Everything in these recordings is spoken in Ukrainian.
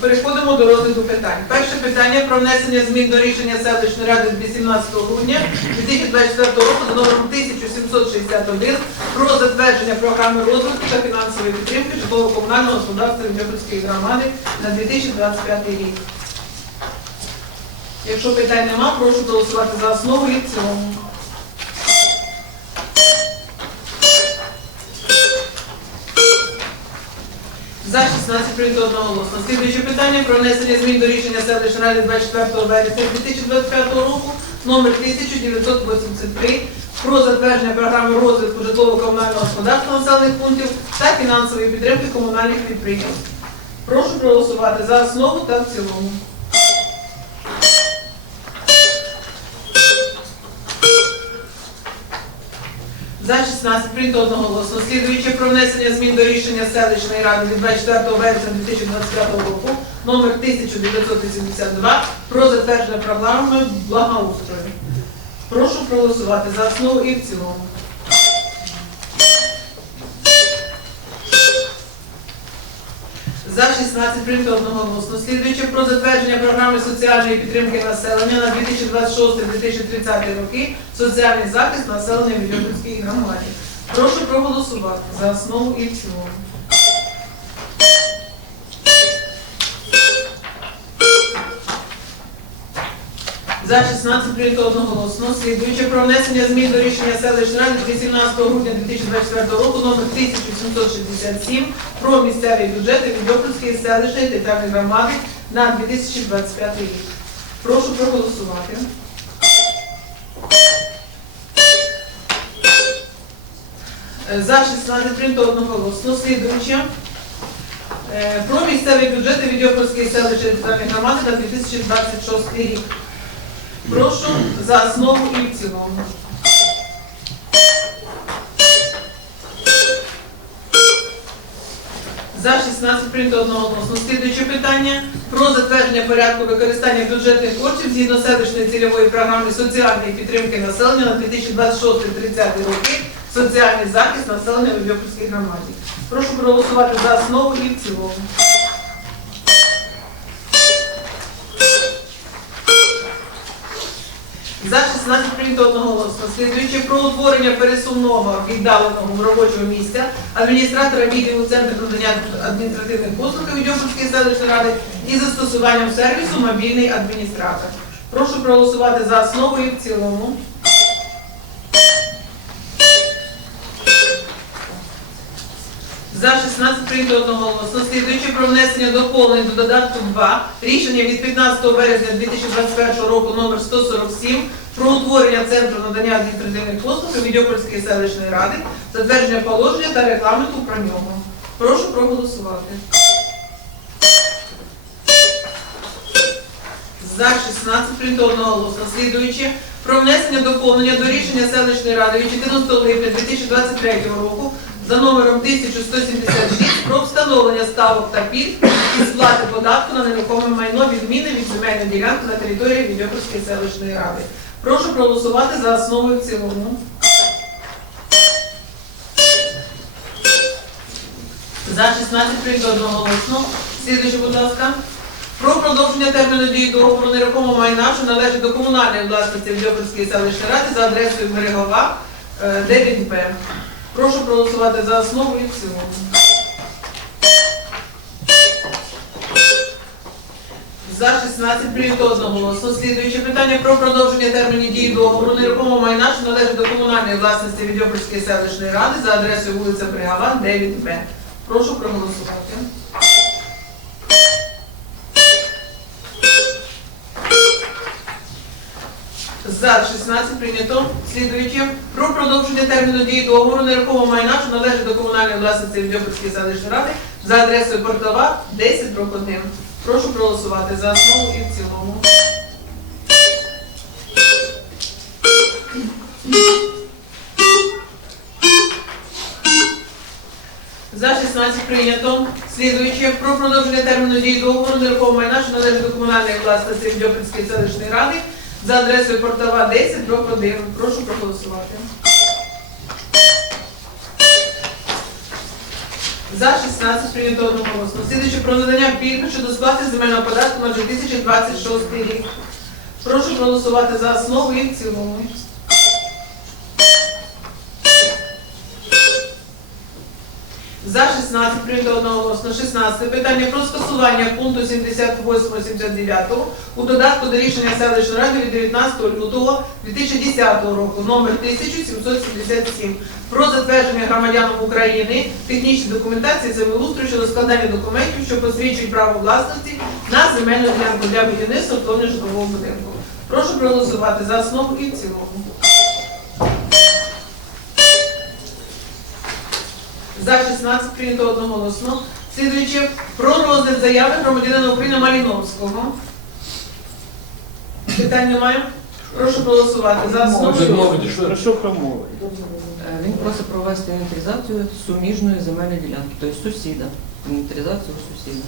Переходимо до розгляду питань. Перше питання про внесення змін до рішення селищної ради від 18 грудня 2024 року за номером 1761 про затвердження програми розвитку та фінансової підтримки житлово-комунального господарства Відьопольської громади на 2025 рік. Якщо питань нема, прошу голосувати за основу і в цілому. За 16 прийнято одноголосно. Слідуюче питання про внесення змін до рішення селищної ради 24 вересня 2025 року номер 1983 про затвердження програми розвитку житлово-комунального господарства населених пунктів та фінансової підтримки комунальних підприємств. Прошу проголосувати за основу та в цілому. За 16 прийнято одноголосно. Слідуючи про внесення змін до рішення селищної ради від 24 вересня 2025 року номер 1982 про затвердження програми благоустрою. Прошу проголосувати за основу і в цілому. За 16 прийнято одноголосно. Слідуючи про затвердження програми соціальної підтримки населення на 2026-2030 роки соціальний захист населення в Відьопольській громаді. Прошу проголосувати за основу і в цілому. За 16 прийнято одноголосно. Слідуючи про внесення змін до рішення селищної ради 18 грудня 2024 року номер 1767 про місцеві бюджети Відьопольської селищної територіальної громади на 2025 рік. Прошу проголосувати. За 16 прийнято одноголосно. Слідуючи е, про місцеві бюджети Відьопольської селищної територіальної громади на 2026 рік. Прошу за основу і в цілому. За 16 прийнято одноголосно. Слідуюче питання про затвердження порядку використання бюджетних коштів згідно селищної цільової програми соціальної підтримки населення на 2026-30 роки соціальний захист населення у Вьопольській громаді. Прошу проголосувати за основу і в цілому. За 16 прийнято одноголосно. Слідуючи про утворення пересувного віддаленого робочого місця адміністратора відділу Центру надання адміністративних послуг Відьопольської селищної ради і застосуванням сервісу мобільний адміністратор. Прошу проголосувати за основу і в цілому. За 16 прийнято одноголосно. Слідуючи про внесення доповнень до додатку 2 рішення від 15 березня 2021 року номер 147 про утворення Центру надання адміністративних послуг Відьопольської селищної ради, затвердження положення та регламенту про нього. Прошу проголосувати. За 16 прийнято одноголосно. Слідуючи про внесення доповнення до рішення селищної ради від 14 липня 2023 року за номером 1176 про встановлення ставок та пільг і сплати податку на нерухоме майно відміни від земельної ділянки на території Відьопольської селищної ради. Прошу проголосувати за основу і в цілому. За 16 прийнято одноголосно. Слідуючи, будь ласка. Про продовження терміну дії договору нерухомого майна, що належить до комунальної власності Відьопольської селищної ради за адресою Берегова, е, 9Б. Прошу проголосувати за основу і в цілому. За 16 прийнято одноголосно. Слідуюче питання про продовження термінів дії договору нерухомого майна, що належить до комунальної власності Відьопольської селищної ради за адресою вулиця Бригава, 9Б. Прошу проголосувати. За 16 прийнято. Слідуючи про продовження терміну дії договору нерухомого майна, що належить до комунальної власності Відьопольської селищної ради за адресою Портова 10 дроб 1. Прошу проголосувати за основу і в цілому. За 16 прийнято. Слідуючи про продовження терміну дії договору нерухомого майна, що належить до комунальної власності Відьопольської селищної ради за адресою Портова 10, дроб 1. Прошу проголосувати. За 16 прийнято одноголосно. Слідуючи про надання пільги щодо сплати земельного податку на 2026 рік. Прошу проголосувати за основу і в цілому. За 16 прийнято одноголосно. 16 питання про скасування пункту 78-79 у додатку до рішення селищної ради від 19 лютого 2010 року номер 1777 про затвердження громадянам України технічної документації землеустрою щодо складання документів, що посвідчують право власності на земельну ділянку для будівництва житлового будинку. Прошу проголосувати за основу і в цілому. За 16 прийнято одноголосно. Слідуючи про розгляд заяви громадянина України Маліновського. Питань немає? Прошу проголосувати за основу. Відмовити, що? Про що промовить? Е, Він просить провести інвентаризацію суміжної земельної ділянки, тобто сусіда. Інвентаризацію сусіда.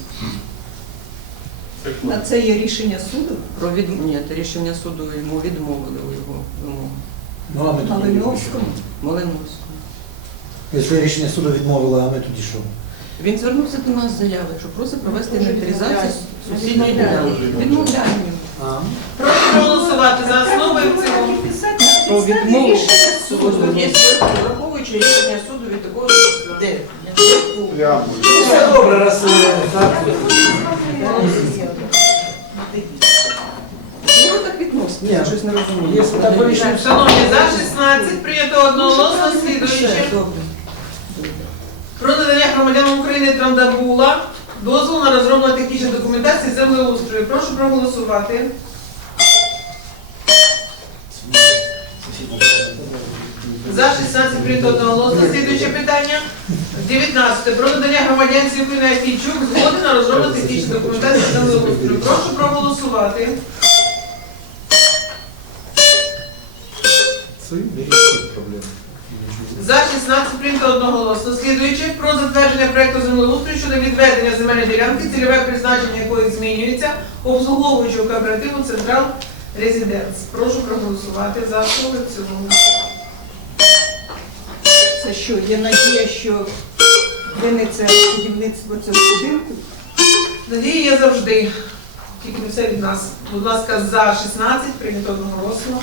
А це є рішення суду? Про від... Ні, це рішення суду йому відмовили у його вимогу. Ну, Малиновському? Малиновському. Якщо рішення суду відмовило, а ми тоді що? Він звернувся до нас з заявою, що просить провести інвентаризацію сусідньої ділянки. Відмовляємо. А? Прошу проголосувати за основу і в цілому. Про відмову суду. враховуючи рішення суду від такого де? Ну, все добре, раз е, так. Ну, так відносно. Ні. Щось не розумію. Так Шановні, за 16 прийнято одноголосно. Слідуючи Добре. Про надання громадянам України Трандабула дозволу на розроблення технічної документації землеустрою. Прошу проголосувати. За 16 прийнято одноголосно. Слідуюче питання. 19. Про надання громадянці України Афійчук згоди на розроблення технічної документації землеустрою. Прошу проголосувати. Свої беріть проблеми. За 16 прийнято одноголосно. Слідуючи про затвердження проекту землеустрою щодо відведення земельної ділянки, цільове призначення якої змінюється, обслуговуючого кооперативу Централ Резиденс. Прошу проголосувати за основу цілому. Це що, є надія, що виниться будівництво цього будинку? Надії є завжди. Тільки не все від нас. Будь ласка, за 16 прийнято одноголосно.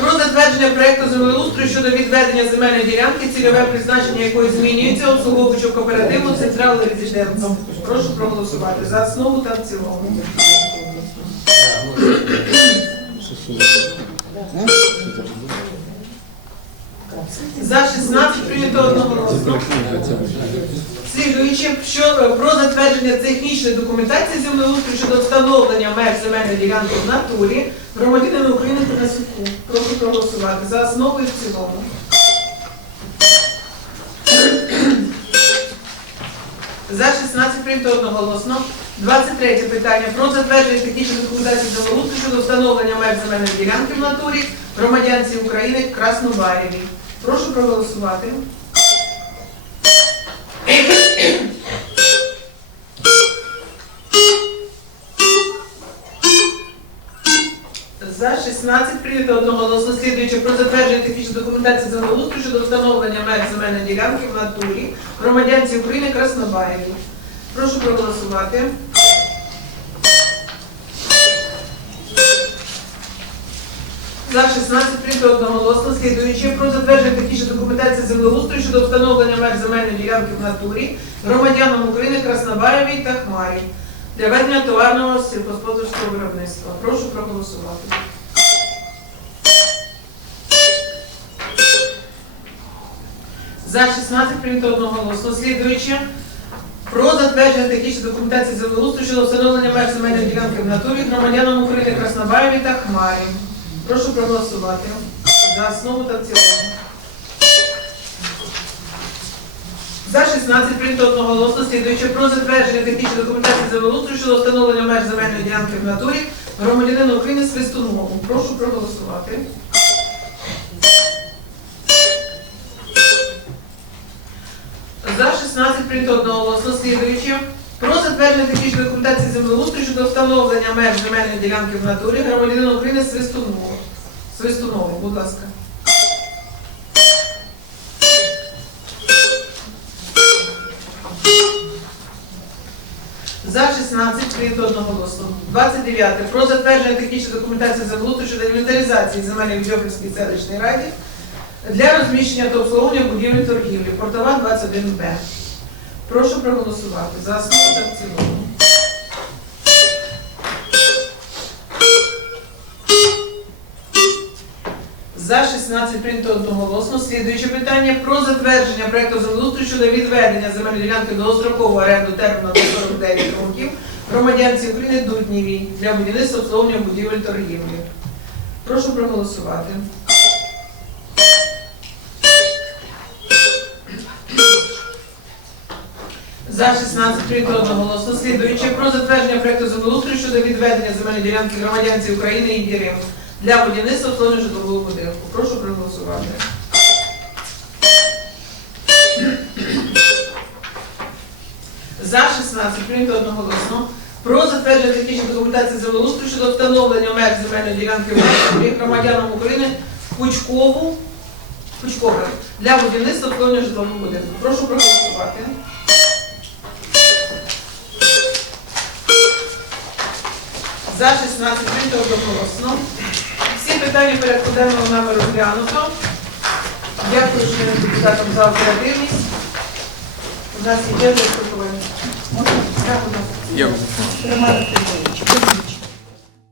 Про затвердження проекту землеустрою щодо відведення земельної ділянки, цільове призначення якої змінюється, обслуговуючого кооперативу Централ Резиденс. Прошу проголосувати за основу та в цілому. За 16 прийнято одноголосно. Слідуючи, що е, про затвердження технічної документації землеустрою щодо встановлення меж земельної ділянки в натурі громадянина України Тарасюку. Прошу проголосувати за основу і в цілому. За 16 прийнято одноголосно. 23 питання про затвердження технічної документації землеустрою щодо встановлення меж земельної ділянки в натурі громадянці України Краснобарєвій. Прошу проголосувати. За 16 прийнято одноголосно слідуючи про затвердження технічної документації землеустрою щодо встановлення меж земельної ділянки в натурі громадянці України Краснобаєві. Прошу проголосувати. За 16 прийнято одноголосно слідуючи про затвердження технічної документації землеустрою щодо встановлення меж земельної ділянки в натурі громадянам України Краснобаєвій та Хмарі для ведення товарного сільськогосподарського виробництва. Прошу проголосувати. За 16 прийнято одноголосно. Слідуючи про затвердження технічної документації землеустрою щодо встановлення меж земельної ділянки в натурі громадянам України Краснобаєві та Хмарі. Прошу проголосувати за основу та в цілому. За 16 прийнято одноголосно, слідуючи про затвердження технічної документації землеустрою щодо встановлення меж земельної ділянки в натурі громадянина України Свистунову. Прошу проголосувати. За 16 прийнято одноголосно, затвердження технічної документації землеустрою щодо встановлення меж земельної ділянки в натурі громадянина України Свистунову. Свистунову, будь ласка. За 16 прийнято одноголосно. 29. Про затвердження технічної документації землеустрою щодо інвентаризації земельної в селищній раді для розміщення та обслуговування будівель торгівлі. Портова 21Б. Прошу проголосувати за основу та в цілому. За 16 прийнято одноголосно. Слідуюче питання про затвердження проекту землеустрою щодо відведення земельної ділянки довгострокового оренду терміну на 49 років громадянці України Дуднівій для будівництва обслуговування будівель торгівлі. Прошу проголосувати. За 16 прийнято одноголосно. Слідуючи про затвердження проекту землеустрою щодо відведення земельної ділянки громадянці України і Дірим для будівництва обслуговування житлового будинку. Прошу проголосувати. За 16 прийнято одноголосно. Про затвердження технічної документації землеустрою щодо встановлення меж земельної ділянки громадянам України Пучкову Пучкове для будівництва обслуговування житлового будинку. Прошу проголосувати. За 16 лютого одноголосно. Всі питання порядку денного нами розглянуто. Дякую членам депутатам за оперативність. У нас є спілкування. Можна? Роман Анатолійович,